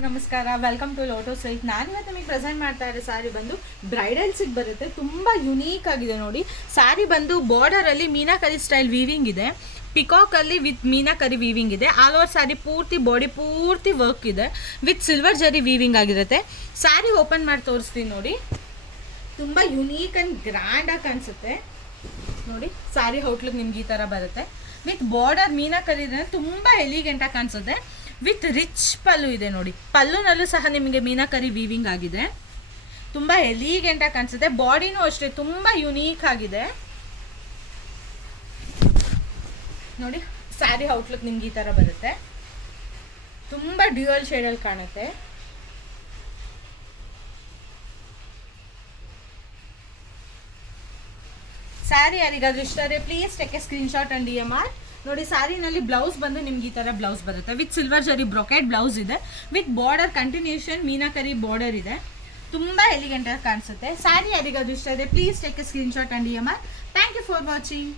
ನಮಸ್ಕಾರ, welcome to Lotay silk. ನಾನಿವತ್ತು ನಿಮಗೆ ಪ್ರೆಸೆಂಟ್ ಮಾಡ್ತಾ ಇರೋ ಸಾರಿ ಬಂದು ಬ್ರೈಡಲ್ ಸಿಲ್ಕ್ ಬರುತ್ತೆ. ತುಂಬ ಯುನೀಕ್ ಆಗಿದೆ ನೋಡಿ. ಸಾರಿ ಬಂದು ಬಾರ್ಡರಲ್ಲಿ ಮೀನಾಕರಿ ಸ್ಟೈಲ್ ವೀವಿಂಗ್ ಇದೆ, ಪಿಕಾಕಲ್ಲಿ ವಿತ್ ಮೀನಾಕರಿ ವೀವಿಂಗ್ ಇದೆ. ಆಲ್ ಓವರ್ ಸಾರಿ ಪೂರ್ತಿ ಬಾಡಿ ಪೂರ್ತಿ ವರ್ಕ್ ಇದೆ, ವಿತ್ ಸಿಲ್ವರ್ ಜರಿ ವೀವಿಂಗ್ ಆಗಿರುತ್ತೆ. ಸಾರಿ ಓಪನ್ ಮಾಡಿ ತೋರಿಸ್ತೀನಿ ನೋಡಿ. ತುಂಬ ಯುನೀಕ್ ಆ್ಯಂಡ್ ಗ್ರ್ಯಾಂಡಾಗಿ ಕಾಣಿಸುತ್ತೆ ನೋಡಿ. ಸಾರಿ ಔಟ್ಲುಕ್ ನಿಮ್ಗೆ ಈ ಥರ ಬರುತ್ತೆ, ವಿತ್ ಬಾರ್ಡರ್ ಮೀನಾಕರಿ ಇದೆ, ತುಂಬ ಎಲಿಗೆಂಟಾಗಿ ಕಾಣಿಸುತ್ತೆ. ವಿತ್ ರಿಚ್ ಪಲ್ಲು ಇದೆ ನೋಡಿ. ಪಲ್ಲುನಲ್ಲೂ ಸಹ ನಿಮಗೆ ಮೀನಾಕರಿ ವೀವಿಂಗ್ ಆಗಿದೆ, ತುಂಬ ಎಲಿಗೆಂಟಾಗಿ ಕಾಣಿಸುತ್ತೆ. ಬಾಡಿನೂ ಅಷ್ಟೇ ತುಂಬ ಯುನೀಕ್ ಆಗಿದೆ ನೋಡಿ. ಸ್ಯಾರಿ ಔಟ್ಲುಕ್ ನಿಮ್ಗೆ ಈ ಥರ ಬರುತ್ತೆ, ತುಂಬ ಡ್ಯೂಯಲ್ ಶೇಡಲ್ಲಿ ಕಾಣುತ್ತೆ. ಸ್ಯಾರಿ ಯಾರಿಗಾದ್ರೂ ಇಷ್ಟ ಆದರೆ please take a screenshot and DMR ನೋಡಿ. ಸ್ಯಾರಿನಲ್ಲಿ ಬ್ಲೌಸ್ ಬಂದು ನಿಮ್ಗೆ ಈ ಥರ ಬ್ಲೌಸ್ ಬರುತ್ತೆ, with silver zari brocade blouse ಇದೆ, with border continuation meenakari border ಇದೆ. ತುಂಬ ಎಲಿಗೆಂಟಾಗಿ ಕಾಣಿಸುತ್ತೆ. ಸ್ಯಾರಿ ಯಾರಿಗಾದ್ರೂ ಇಷ್ಟ ಇದೆ please take a screenshot and DMR. Thank you for watching.